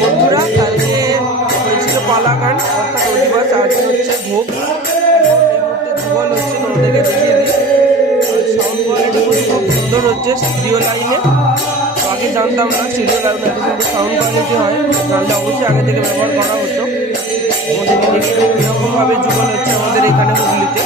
বন্ধুরা, কালকে হয়েছিল পালা গান, অর্থাৎ অধিবাস, আজকে হচ্ছে ভোগ। এই মুহূর্তে যুগল হচ্ছে, তোমাদেরকে দেখিয়ে দিই। আর সাউন্ড কোয়ালিটি খুব সুন্দর হচ্ছে স্টুডিও লাইনে। আগে জানতাম না স্টুডিও লাইনে এত সুন্দর সাউন্ড কোয়ালিটি হয়, জানলে অবশ্যই আগে থেকে ব্যবহার করা হতো। আমাদেরকে দেখিয়ে দিই কীরকমভাবে যুগল হচ্ছে আমাদের এখানে হুগলিতে।